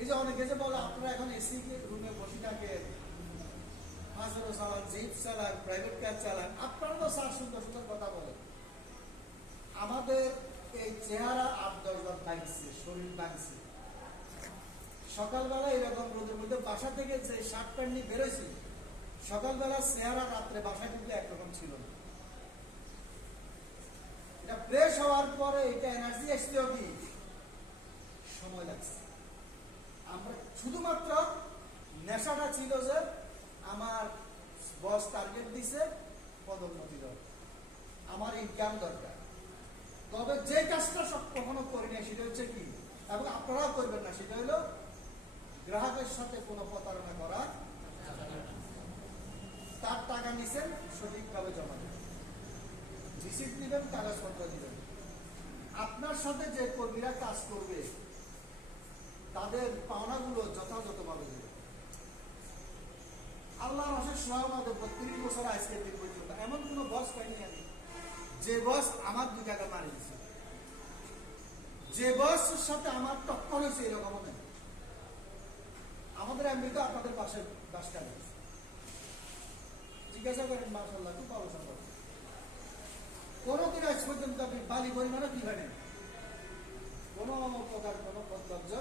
এই যে অনেকে যে বলে আপনারা এখন এসি রুমে বসে থাকে, হাজারো চালান, জিপ চালান, প্রাইভেট কার চালান, আপনারা তো স্যার সুন্দর সুন্দর কথা বলেন। আমাদের এই চেহারা 8-10 বার ভাঙছে, শরীর ভাঙছে। সকালবেলা এরকম রোদের মধ্যে বাসা থেকে যে শার্ট প্যান্ট নিয়ে বেরোয়ছি, সকালবেলা চেহারা রাত্রে বাসায় কিন্তু একরকম ছিল না। এটা ফ্রেশ হওয়ার পরে এটা এনার্জি আসতেও কি সময় লাগছে। আমরা শুধুমাত্র নেশাটা ছিল যে আমার বস টার্গেট দিছে পদোন্নতি দরকার, আমার ইনকাম দরকার। তবে যে কাজটা সব কখনো করি না সেটা হচ্ছে কি, এবং আপনারাও করবেন না, সেটা হলো গ্রাহকের সাথে কোনো প্রতারণা করা। তার টাকা নিছেন সঠিকভাবে জমা দেবেন, রিসিপ্ট দিবেন, কাগজপত্র দিবেন। আপনার সাথে যে কর্মীরা কাজ করবে তাদের পাওনাগুলো যথাযথভাবে দেবেন। আল্লাহর অশেষ সহায়তা 32 বছর আজকের দিন পর্যন্ত এমন কোন বস পাইনি আমি যে বস আমার 2 টাকা মারি দিচ্ছে, যে বসের সাথে আমার টক্কর হয়েছে এরকম নেই। আমাদের এমনি তো আপনাদের পাশে বাসটা নেই, জিজ্ঞাসা করেন মাশাআল্লাহ খুব ভালো সম্ভব। কোনদিন আজ পর্যন্ত আপনি বালি পরিমাণে কি হয় কোন প্রকার কোন কর্তব্য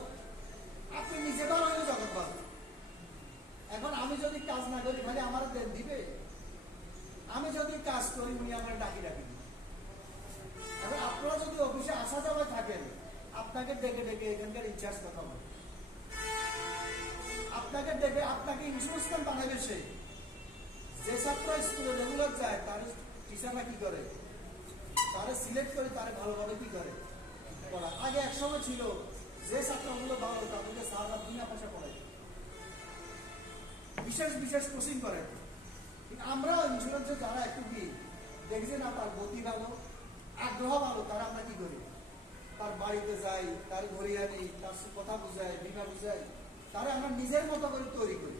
আপনি নিজে বানানো জগৎ বাদ। এখন আমি যদি কাজ না করি খালি আমার দিবে, আমি যদি কাজ করি উনি আমার ডাকি দিবে। এখন আপনারা যদি অফিসে আসা যাওয়া থাকেন, আপনাকে ডেকে ডেকে এখানকার ইনচার্জ কথা বলে, আপনাকে ডেকে আপনাকে ইন্সুরেন্স বানাবে সে। যে ছাত্র স্কুলে রেগুলার যায় তার টিচাররা কি করে, তারা সিলেক্ট করে, তারা ভালোভাবে কি করে পড়া। আগে এক সময় ছিল যে ছাত্রগুলো ভালো তাদেরকে সারা বিনা পয়সা পড়ায়, বিশেষ বিশেষ কোচিং করে। আমরা ইন্স্যুরেন্সে যারা একটু কি দেখছি না, তার গতি ভালো, আগ্রহ ভালো, তারা আমরা কি করি, তার বাড়িতে যাই, তার ঘরে আনি, তার কথা বুঝাই, বিমা বুঝাই, তারা আমরা নিজের মতো করে তৈরি করি।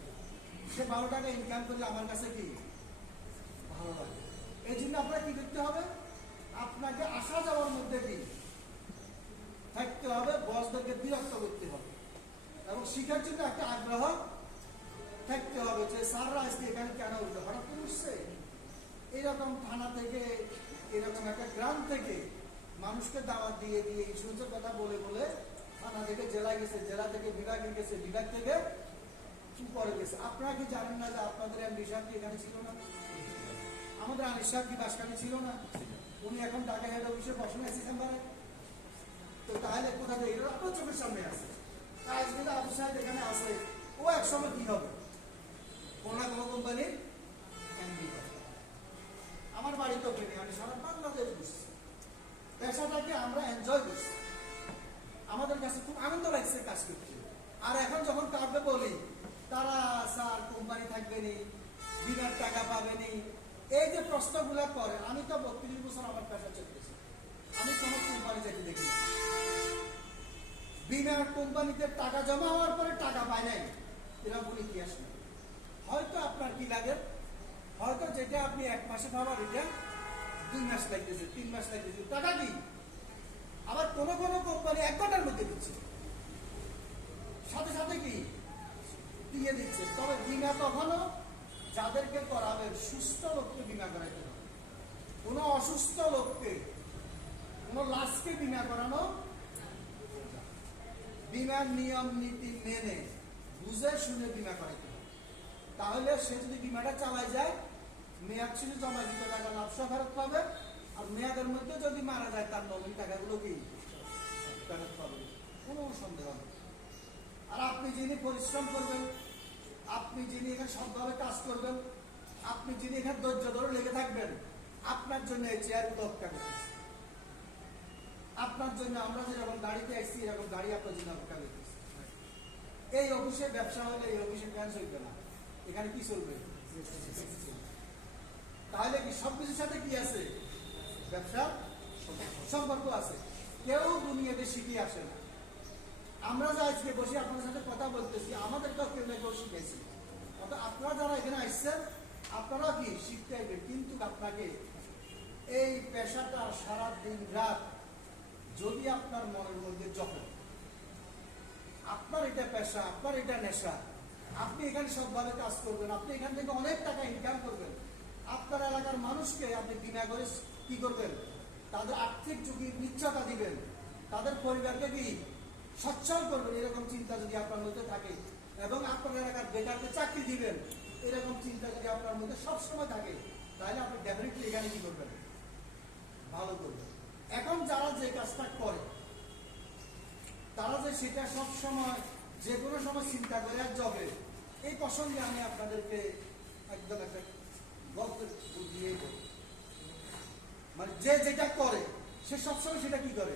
সে 12 টাকা ইনকাম করলে আমার কাছে কি ভালো লাগে। এই জন্য আপনার কি করতে হবে, আপনাকে আসা যাওয়ার মধ্যে কি থাকতে হবে, বসদেরকে বিরক্ত করতে হবে এবং শিখার জন্য একটা আগ্রহ থাকতে হবে যে স্যাররা আজকে এখানে কেন উঠলো, হঠাৎ করে উঠছে। এইরকম থানা থেকে, এরকম একটা গ্রাম থেকে মানুষকে দাওয়াত দিয়ে দিয়ে ইন্স্যুরেন্সের কথা বলে বলে থানা থেকে জেলায় গেছে, জেলা থেকে বিভাগে গেছে, বিভাগ থেকে পরে গেছে। আপনারা কি জানেন না যে আপনাদের এমডি সাহেব কি এখানে ছিল না, আমাদের আনিস সাহেব কি বাসখালী ছিল না, উনি এখন ঢাকা হেড অফিসে বসেন আছে চেম্বারে। তো তাহলে কোথা থেকে আপনার চোখের সামনে আছে, আজকে আবু সাহেব এখানে আছে, ও এক সময় কি হবে কোন না কোনো কোম্পানির এমডি। আমার বাড়ি তো কিনে আমি সারা বাংলাদেশ বুঝছি, পেশাটাকে আমরা এনজয় করছি, আমাদের কাছে খুব আনন্দ লাগছে কাজ করতে। আর এখন যখন কাউকে বলি তারা স্যার কোম্পানি থাকবেনি, বিমার টাকা পাবেনি, এই যে প্রশ্নগুলা করে, আমি তো 32 বছর আমার পেশা চলতেছি, আমি কোনো কোম্পানি যেতে দেখি না। বিমার কোম্পানিতে টাকা জমা হওয়ার পরে টাকা পায় নাই, এরকম ইতিহাস নেই। হয়তো আপনার কি লাগে, হয়তো যেটা আপনি 1 মাসে পাবার এটা 2 মাস লাগতেছে, 3 মাস লাগতেছে, টাকা কি। আবার কোন কোন কোম্পানি 1 ঘন্টার মধ্যে দিচ্ছে, সাথে সাথে কি দিয়ে দিচ্ছে। তবে বিমা কখনো যাদেরকে করাবে সুস্থ লোককে বিমা করাইতে হবে, কোন অসুস্থ লোককে, কোন লাশকে বিমা করানো। বিমার নিয়ম নীতি মেনে বুঝে শুনে বিমা করাইতে হবে, তাহলে সে যদি বিমাটা চালায় যায় মেয়াদ ছিল জমা দিতে টাকা লাভ ফেরত পাবে, আর মেয়াদের মধ্যে যদি মারা যায় তার নমিনি টাকাগুলো কি ফেরত পাবে, কোনো সন্দেহ নেই। আর আপনি যিনি পরিশ্রম করবেন, আপনি যিনি এখানে সৎভাবে কাজ করবেন, আপনি যিনি এখানে ধৈর্য ধরে লেগে থাকবেন, আপনার জন্য এই চেয়ারগুলো অপেক্ষা করতেছে। আপনার জন্য আমরা যেরকম গাড়িতে আসছি এরকম গাড়ি আপনার জন্য অপেক্ষা করতেছে। এই অফিসে ব্যবসা হলে এই অফিসে ফ্যান চলবে না, এখানে কি চলবে, তাহলে কি সবকিছুর সাথে কি আছে, ব্যবসা সম্পর্ক আছে। কেউ দুনিয়াতে শিখে আসে না। আমরা যা আজকে বসে আপনার সাথে কথা বলতেছি, আমাদের কেউ কেউ না কেউ শিখেছি। অর্থাৎ আপনারা যারা এখানে আসছেন আপনারা কি শিখতে আসবেন, কিন্তু আপনাকে এই পেশাটা সারা দিন রাত যদি আপনার মনের মধ্যে জপে, আপনার এটা পেশা, আপনার এটা নেশা, আপনি এখানে সবভাবে কাজ করবেন, আপনি এখান থেকে অনেক টাকা ইনকাম করবেন, আপনার এলাকার মানুষকে আপনি বিনা করে কি করবেন, তাদের আর্থিক ঝুঁকির নিশ্চয়তা দিবেন, তাদের পরিবারকে কি সচ্ছল করবেন, এরকম চিন্তা যদি আপনার মধ্যে থাকে, এবং আপনার এলাকার বেকারকে চাকরি দিবেন, এরকম চিন্তা যদি আপনার মধ্যে সবসময় থাকে, তাহলে আপনি ডেফিনেটলি এখানে কি করবেন, ভালো করবেন। এখন যারা যে কাজটা করে, তারা যে সেটা সব সময় যে কোনো সময় চিন্তা করে আর জবে, এই প্রসঙ্গে আমি আপনাদেরকে একদম একটা গল্প বুঝিয়ে দেব। মানে যে যেটা করে সে সবসময় সেটা কি করে,